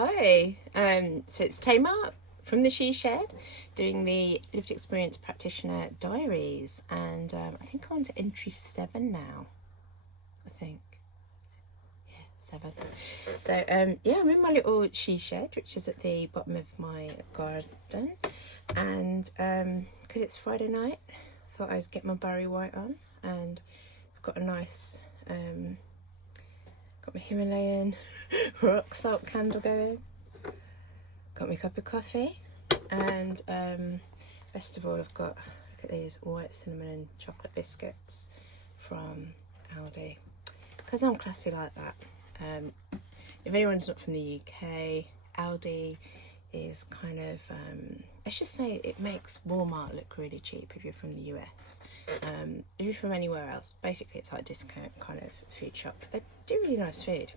Hi, so it's Tamar from the She Shed doing the Lived Experience Practitioner Diaries, and I think I'm on to entry 7 now. I think, yeah, 7. So yeah, I'm in my little She Shed, which is at the bottom of my garden, and because it's Friday night, I thought I'd get my Barry White on, and I've got a nice got my Himalayan rock salt candle going. Got my cup of coffee, and best of all, I've got, look at these white cinnamon and chocolate biscuits from Aldi, because I'm classy like that. If anyone's not from the UK, Aldi is kind of, let's just say it makes Walmart look really cheap if you're from the US. If you're from anywhere else, basically it's like a discount kind of food shop. But they do really nice food,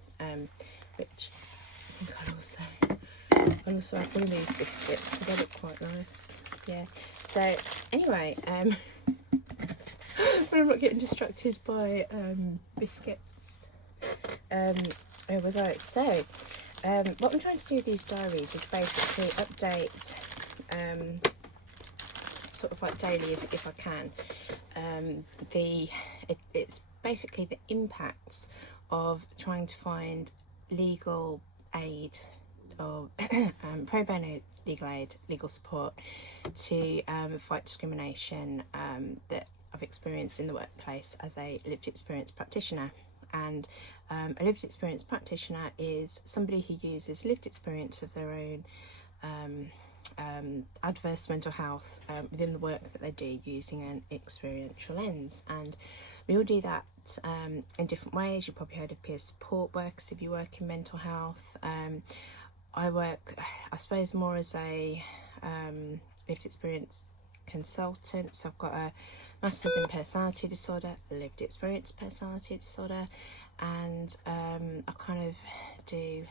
which I think I'll also have one of these biscuits because they look quite nice. Yeah. So anyway, when I'm not getting distracted by biscuits, where was I? So what I'm trying to do with these diaries is basically update, sort of like daily if I can. It's basically the impacts of trying to find legal aid or pro bono legal aid, legal support to fight discrimination that I've experienced in the workplace as a lived experience practitioner. And a lived experience practitioner is somebody who uses lived experience of their own adverse mental health within the work that they do using an experiential lens. And we all do that in different ways. You've probably heard of peer support workers if you work in mental health. I work, I suppose, more as a lived experience consultant. So I've got a master's in personality disorder, lived experience personality disorder, and I kind of do,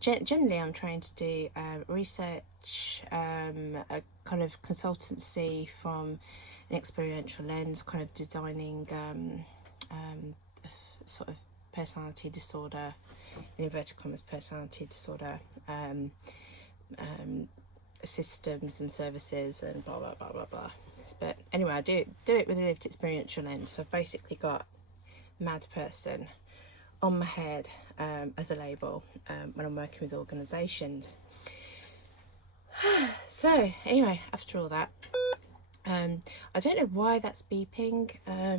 generally I'm trying to do research, a kind of consultancy from an experiential lens, kind of designing sort of personality disorder, in inverted commas personality disorder, systems and services and blah blah blah blah blah. But anyway, I do it with a lived experiential lens. So I've basically got mad person on my head as a label when I'm working with organisations. So anyway, after all that, I don't know why that's beeping. I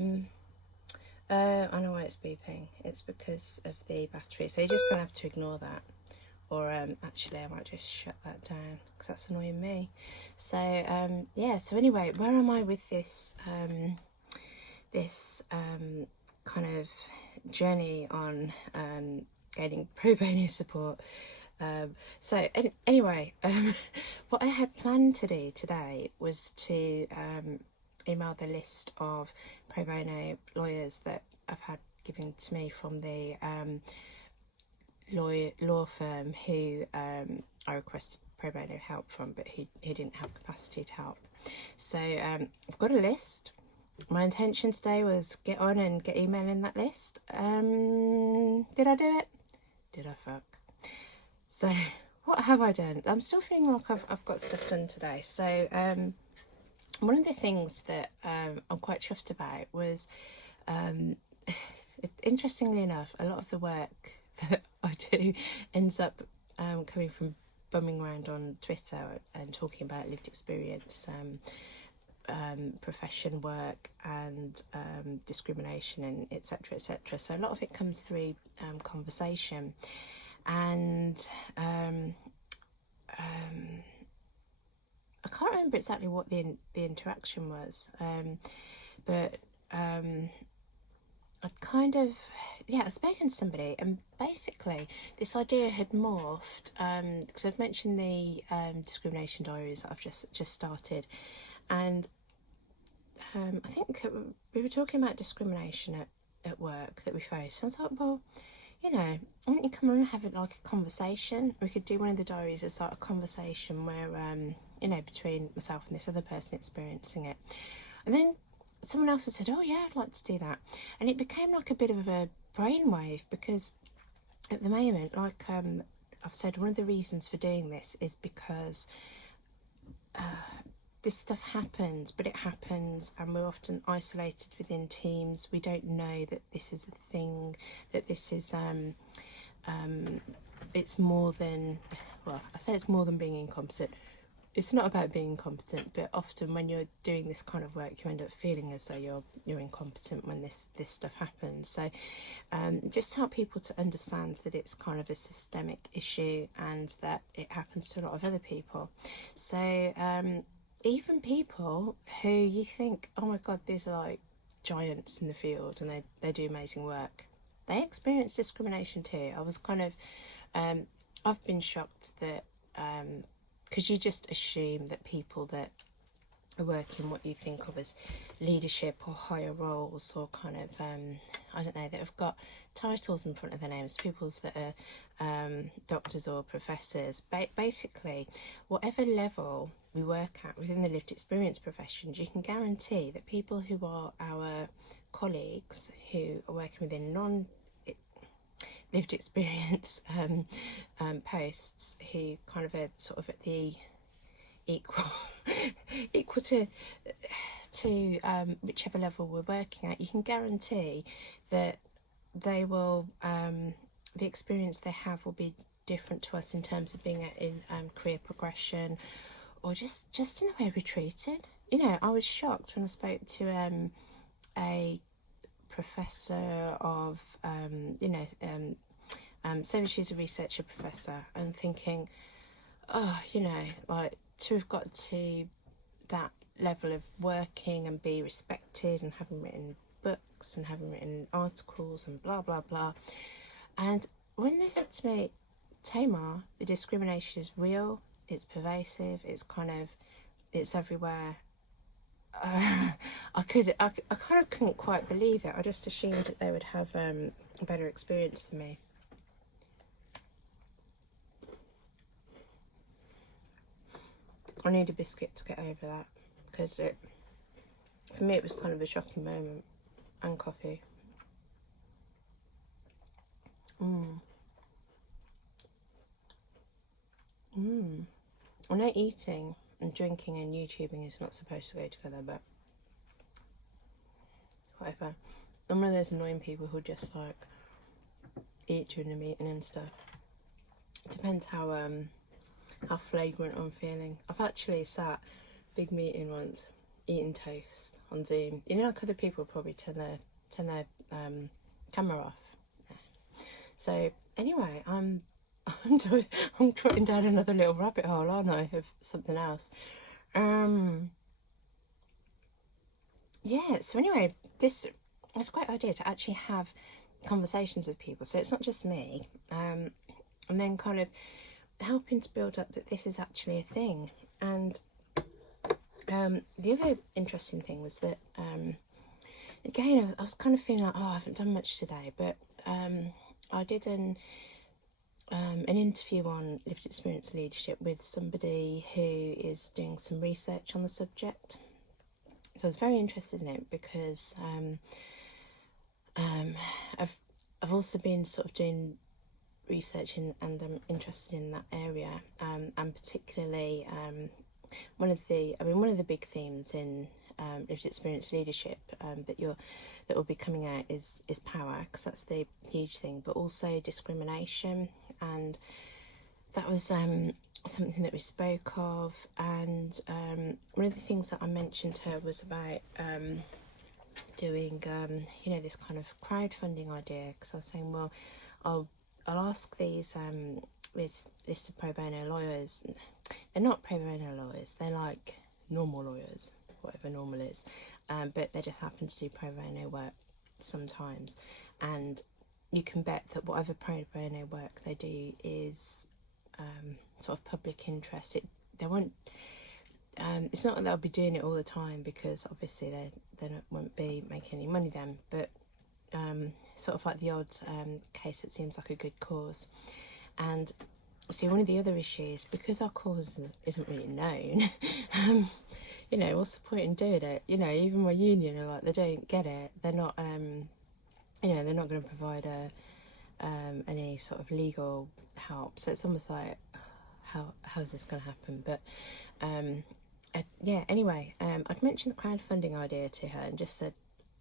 know why it's beeping. It's because of the battery. So you're just gonna have to ignore that. Or actually, I might just shut that down because that's annoying me. So yeah. So anyway, where am I with this kind of journey on gaining pro bono support? So anyway, what I had planned to do today was to email the list of pro bono lawyers that I've had given to me from the law firm who I requested pro bono help from, but who didn't have capacity to help. So I've got a list. My intention today was get on and get emailing that list. Did I do it? Did I fuck? So what have I done? I'm still feeling like I've got stuff done today. So one of the things that I'm quite chuffed about was, interestingly enough, a lot of the work that I do ends up coming from bumming around on Twitter and talking about lived experience, profession work and discrimination and etc. etc. So a lot of it comes through conversation, and I can't remember exactly what the interaction was, but I'd kind of, I'd spoken to somebody, and basically this idea had morphed, because I've mentioned the discrimination diaries that I've just started, and I think we were talking about discrimination at work that we face. And I was like, well, why don't you come on and have it like a conversation? We could do one of the diaries as like a conversation where, between myself and this other person experiencing it. And then someone else had said, oh yeah, I'd like to do that. And it became like a bit of a brainwave, because at the moment, like I've said, one of the reasons for doing this is because this stuff happens, but it happens and we're often isolated within teams. We don't know that this is a thing, that this is it's more than, well, I say it's more than being incompetent. It's not about being incompetent, but often when you're doing this kind of work, you end up feeling as though you're incompetent when this stuff happens. So just to help people to understand that it's kind of a systemic issue and that it happens to a lot of other people. So even people who you think, oh my God, these are like giants in the field and they do amazing work, they experience discrimination too. I was kind of, I've been shocked that, because you just assume that people that are working what you think of as leadership or higher roles or kind of, I don't know, that have got titles in front of their names, people that are doctors or professors, basically whatever level we work at within the lived experience professions, you can guarantee that people who are our colleagues who are working within lived experience posts, who kind of are sort of at the equal to whichever level we're working at, you can guarantee that they will the experience they have will be different to us in terms of being in career progression or just in the way we're treated. You know, I was shocked when I spoke to a professor of so she's a researcher professor, and thinking, oh, you know, like to have got to that level of working and be respected and having written books and having written articles and blah blah blah. And when they said to me, Tamar, the discrimination is real, it's pervasive, it's everywhere, I kind of couldn't quite believe it. I just assumed that they would have a better experience than me. I need a biscuit to get over that, because for me it was kind of a shocking moment. And coffee. I know eating and drinking and YouTubing is not supposed to go together, but whatever. I'm one of those annoying people who just like eat during the meeting and stuff. It depends how flagrant I'm feeling. I've actually sat big meeting once eating toast on Zoom. You know, like other people probably turn their camera off. Yeah. So anyway, I'm trotting down another little rabbit hole, aren't I, of something else. Yeah, so anyway, it's a great idea to actually have conversations with people, so it's not just me, and then kind of helping to build up that this is actually a thing. And the other interesting thing was that again, I was kind of feeling like, oh, I haven't done much today, but I did an interview on lived experience leadership with somebody who is doing some research on the subject. So I was very interested in it because I've also been sort of doing research and I'm interested in that area, and particularly one of the big themes in lived experience leadership that will be coming out is power, because that's the huge thing, but also discrimination. And that was something that we spoke of, and one of the things that I mentioned to her was about doing this kind of crowdfunding idea, because I was saying, well, I'll ask these list of pro bono lawyers. They're not pro bono lawyers, they're like normal lawyers, whatever normal is, but they just happen to do pro bono work sometimes, and you can bet that whatever pro bono work they do is sort of public interest. They won't. It's not that they'll be doing it all the time, because obviously they won't be making any money then. But sort of like the odd case that seems like a good cause. And see, one of the other issues, because our cause isn't really known, what's the point in doing it? Even my union are like, they don't get it. They're not, they're not going to provide any sort of legal help. So it's almost like, how is this going to happen? But yeah, anyway, I'd mentioned the crowdfunding idea to her and just said,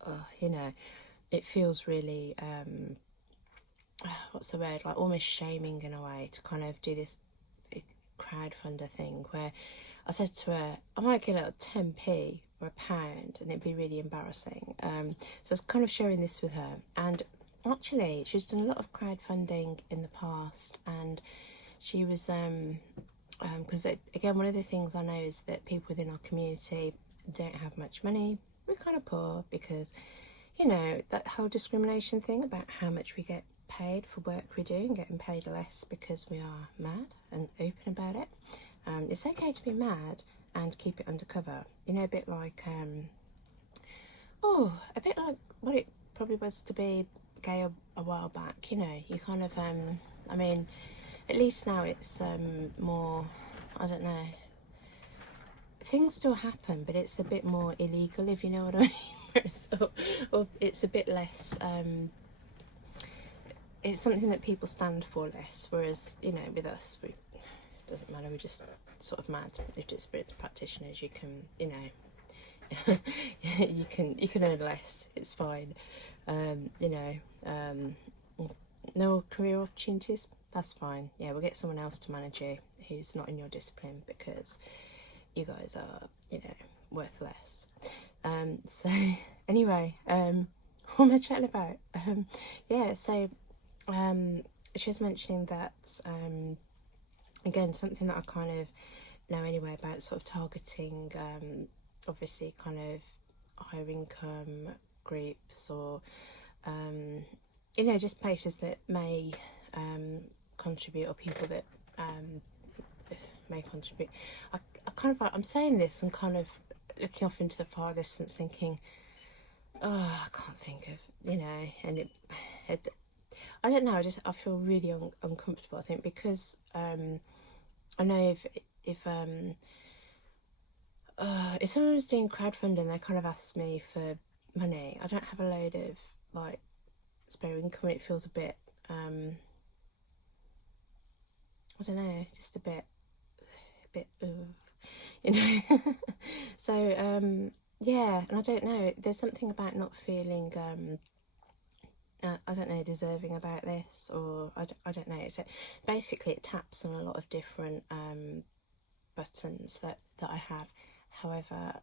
oh, you know, it feels really, what's the word, like almost shaming in a way to kind of do this crowdfunder thing, where I said to her, I might get a little 10p or £1 and it'd be really embarrassing. So I was kind of sharing this with her, and actually she's done a lot of crowdfunding in the past, and she was because again, one of the things I know is that people within our community don't have much money. We're kind of poor because, you know, that whole discrimination thing about how much we get paid for work we do and getting paid less because we are mad and open about it. It's okay to be mad and keep it undercover. You know, a bit like what it probably was to be gay a while back. You know, you kind of I mean, at least now it's more, I don't know, things still happen, but it's a bit more illegal, if you know what I mean. or it's a bit less, it's something that people stand for less, whereas, you know, with us, it doesn't matter, we're just sort of mad. If it's spiritual practitioners, you can, you know, you can earn less, it's fine. You know, no career opportunities, that's fine. Yeah, we'll get someone else to manage you who's not in your discipline, because you guys are, you know, worth less. So anyway, what am I chatting about? Yeah, so she was mentioning that again, something that I kind of know anyway about sort of targeting obviously kind of higher income groups, or you know, just places that may contribute, or people that may contribute. I kind of, I'm saying this and kind of looking off into the far distance thinking, oh, I can't think of, you know, and it I don't know, I feel really uncomfortable, I think, because I know if someone was doing crowdfunding, they kind of asked me for money, I don't have a load of like spare income, and it feels a bit I don't know, just a bit you know. So yeah, and I don't know, there's something about not feeling I don't know, deserving about this, or I don't know. So basically it taps on a lot of different buttons that I have. However,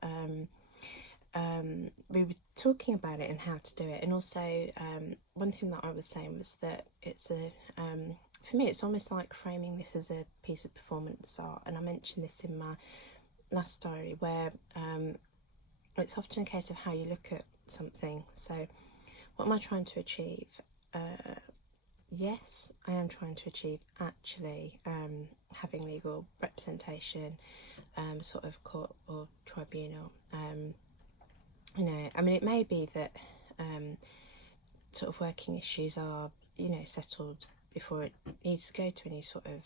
we were talking about it and how to do it, and also one thing that I was saying was that it's a for me, it's almost like framing this as a piece of performance art, and I mentioned this in my last diary, where it's often a case of how you look at something. So what am I trying to achieve? Yes, I am trying to achieve actually having legal representation, sort of court or tribunal. You know, I mean, it may be that sort of working issues are, you know, settled before it needs to go to any sort of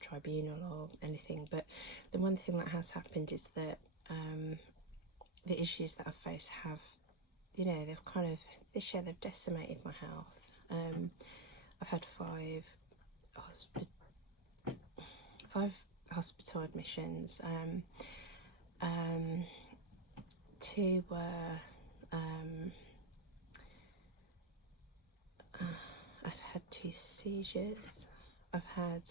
tribunal or anything. But the one thing that has happened is that the issues that I've faced have, you know, they've kind of, this year they've decimated my health. I've had five hospital admissions. Two were I've had 2 seizures. I've had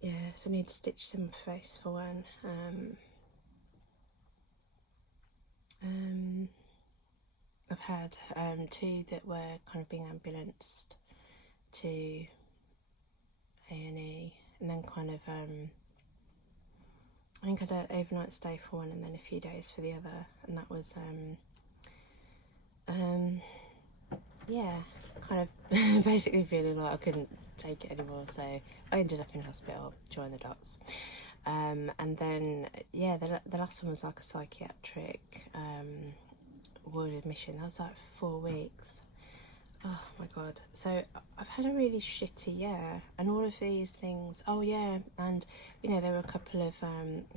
yeah, so I need stitches in my face for one. I've had 2 that were kind of being ambulanced to A&E, and then kind of I think I had an overnight stay for one, and then a few days for the other, and that was yeah, kind of basically feeling like I couldn't take it anymore, so I ended up in hospital, joined the dots. And then yeah, the last one was like a psychiatric ward admission. That was like 4 weeks. Oh my god. So I've had a really shitty year, and all of these things. Oh yeah, and you know, there were a couple of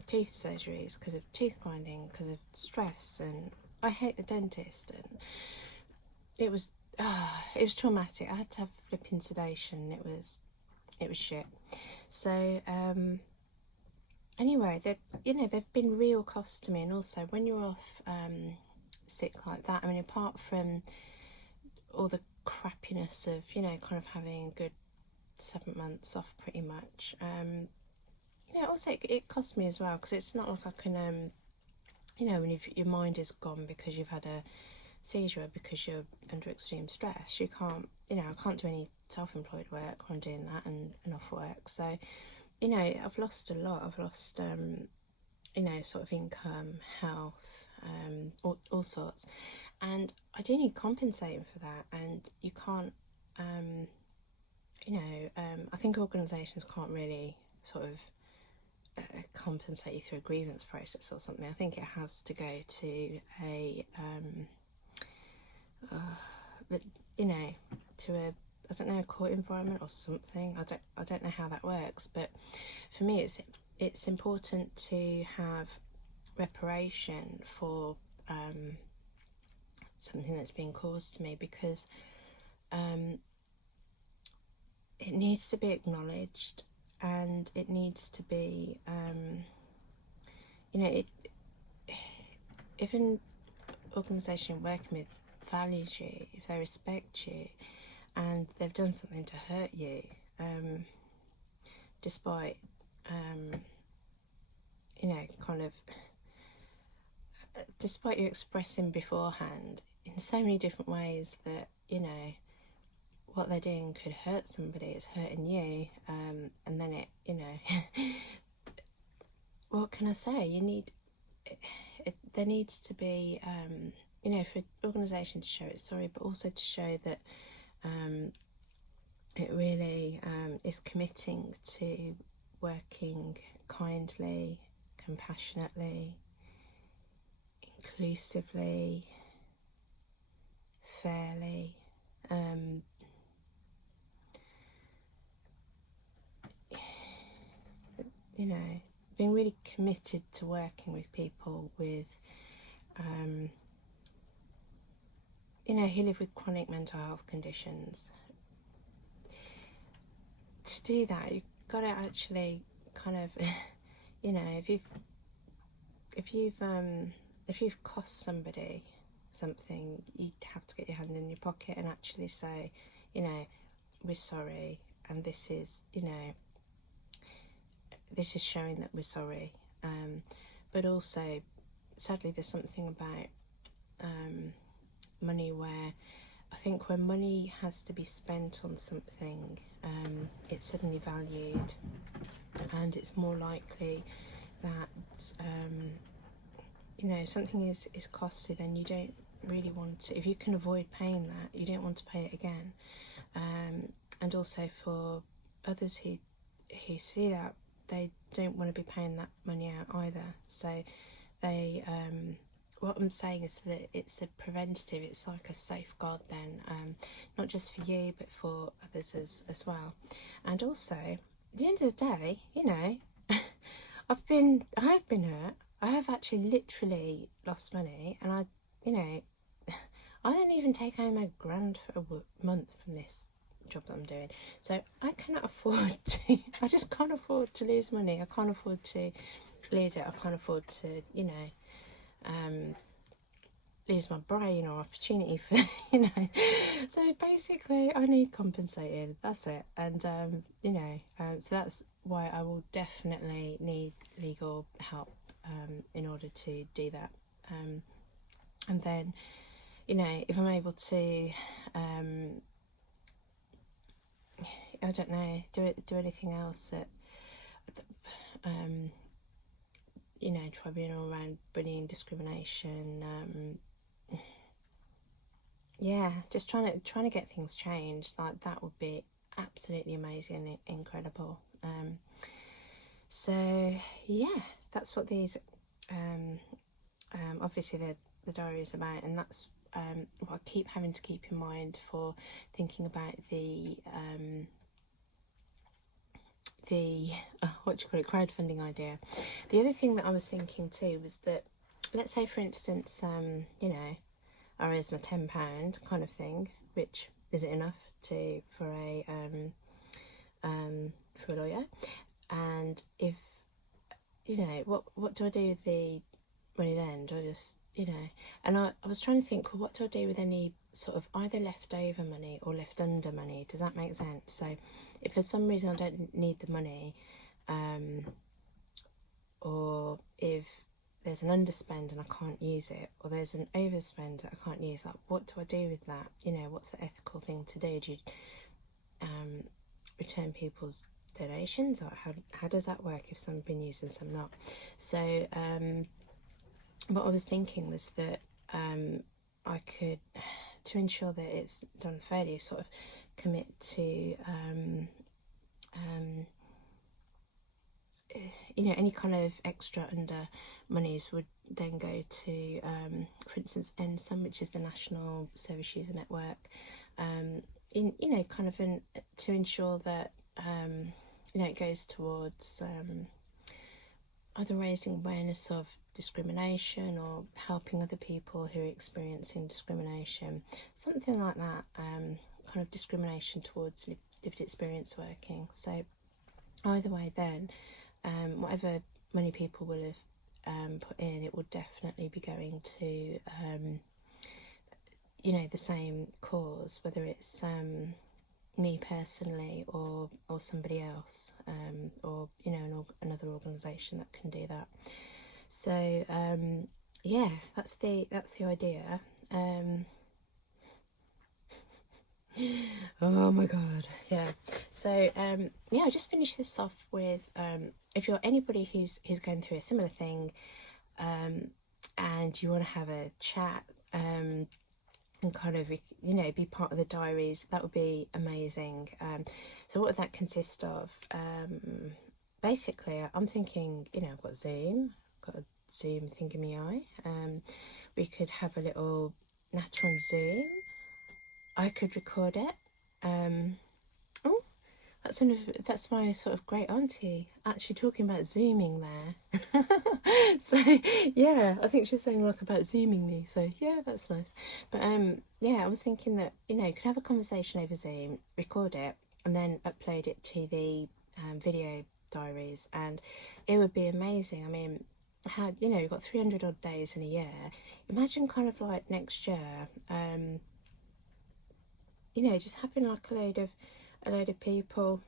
tooth surgeries because of tooth grinding, because of stress, and I hate the dentist, and it was traumatic. I had to have flipping sedation. It was shit. So anyway, they've been real costs to me. And also when you're off sick like that, I mean, apart from all the crappiness of, you know, kind of having a good 7 months off pretty much, also it cost me as well, because it's not like I can you know, when your mind is gone because you've had a seizure, because you're under extreme stress, you can't, you know, I can't do any self-employed work when I'm doing that and off work. So, you know, I've lost a lot. I've lost you know, sort of income, health, all sorts, and I do need compensating for that. And you can't you know, I think organisations can't really sort of compensate you through a grievance process or something. I think it has to go to a you know, to a, I don't know, a court environment or something. I don't know how that works, but for me it's important to have reparation for something that's been caused to me, because it needs to be acknowledged, and it needs to be you know, if an organisation you're working with values you, if they respect you, and they've done something to hurt you, despite you know, kind of despite you expressing beforehand in so many different ways that, you know, what they're doing could hurt somebody, it's hurting you, and then it, you know, what can I say? You need there needs to be you know, for an organisation to show it's sorry, but also to show that it really is committing to working kindly, compassionately, inclusively, fairly, you know, being really committed to working with people with you know, who live with chronic mental health conditions. To do that, you've got to actually kind of you know, if you've cost somebody something, you have to get your hand in your pocket and actually say, you know, we're sorry, and this is, you know, this is showing that we're sorry. But also, sadly, there's something about money where I think when money has to be spent on something, it's suddenly valued, and it's more likely that you know, something is costly, then you don't really want to, if you can avoid paying that, you don't want to pay it again. And also for others who see that, they don't want to be paying that money out either. So they what I'm saying is that it's a preventative, it's like a safeguard then, not just for you but for others as well. And also, at the end of the day, you know, I have been hurt. I have actually literally lost money, and I, you know, I didn't even take home £1,000 for a month from this job that I'm doing. So I cannot afford to, I just can't afford to lose money. I can't afford to lose it. I can't afford to, you know, lose my brain or opportunity for, you know. So basically I need compensated, that's it. And you know, so that's why I will definitely need legal help in order to do that. And then, you know, if I'm able to I don't know, do anything else at you know, tribunal around bullying, discrimination, yeah, just trying to get things changed, like that would be absolutely amazing and incredible. So yeah, that's what these obviously the diary is about, and that's what I keep having to keep in mind for thinking about the what do you call it, crowdfunding idea. The other thing that I was thinking too was that, let's say for instance, you know, I raised my £10 kind of thing, which isn't enough for a lawyer. And if, you know, what do I do with the money then? Do I just, you know, and I was trying to think, well, what do I do with any sort of either leftover money or left under money? Does that make sense? So if for some reason I don't need the money, or if there's an underspend and I can't use it, or there's an overspend that I can't use, like, what do I do with that? You know, what's the ethical thing to do? Do you return people's donations, or how does that work if some have been used and some not? So what I was thinking was that I could, to ensure that it's done fairly, sort of commit to you know, any kind of extra under monies would then go to, for instance, NSUM, which is the National Service User Network, you know, kind of to ensure that, you know, it goes towards either raising awareness of discrimination or helping other people who are experiencing discrimination, something like that, kind of discrimination towards lived experience working. So either way then, whatever money people will have put in, it will definitely be going to, you know, the same cause, whether it's me personally or somebody else, or, you know, another organisation that can do that. So yeah, that's the idea. Oh my god, yeah. So yeah, I'll just finish this off with, if you're anybody who's going through a similar thing, and you want to have a chat, and kind of, you know, be part of the diaries, that would be amazing. So what would that consist of? Basically, I'm thinking, you know, I've got a Zoom thingy-me-eye. We could have a little natter on Zoom. I could record it. Oh, that's my sort of great auntie actually talking about Zooming there. So yeah, I think she's saying like about Zooming me. So yeah, that's nice. But yeah, I was thinking that, you know, you could have a conversation over Zoom, record it, and then upload it to the video diaries, and it would be amazing. I mean, you know, you've got 300 odd days in a year. Imagine kind of like next year, you know, just having like a load of people,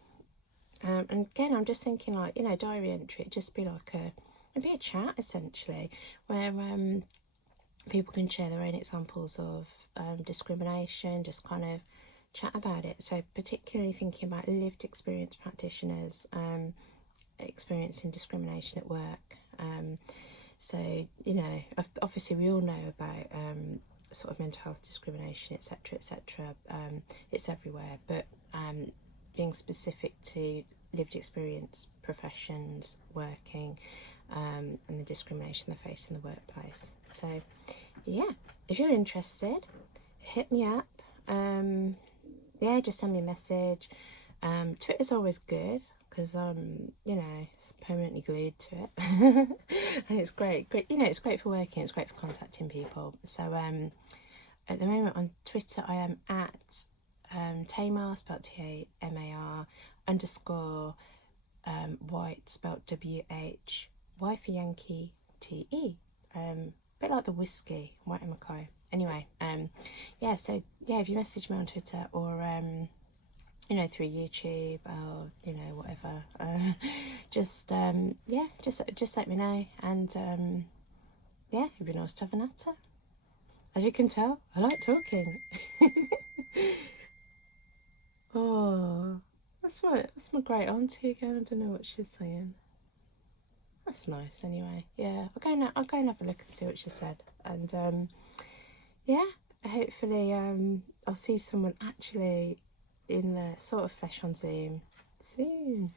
and again, I'm just thinking, like, you know, diary entry, it'd just be like it'd be a chat essentially, where people can share their own examples of discrimination, just kind of chat about it. So particularly thinking about lived experience practitioners experiencing discrimination at work. So, you know, obviously we all know about sort of mental health discrimination, etc., etc. It's everywhere, but being specific to lived experience professions working, and the discrimination they face in the workplace. So yeah, if you're interested, hit me up. Yeah, just send me a message. Twitter's always good because I'm, you know, permanently glued to it. And it's great, you know, it's great for working, it's great for contacting people. So at the moment on Twitter I am at Tamar, spelled Tamar, _ White, spelled WH, Y for Yankee, TE. Bit like the whiskey, White and Mackay. Anyway, yeah, so yeah, if you message me on Twitter or you know, through YouTube or, you know, whatever, just yeah, just let me know. And yeah, it'd be nice to have a natter. As you can tell, I like talking. Oh, that's my great auntie again. I don't know what she's saying. That's nice anyway. Yeah, I'll go and have a look and see what she said. And yeah, hopefully I'll see someone actually in the sort of flesh on Zoom soon.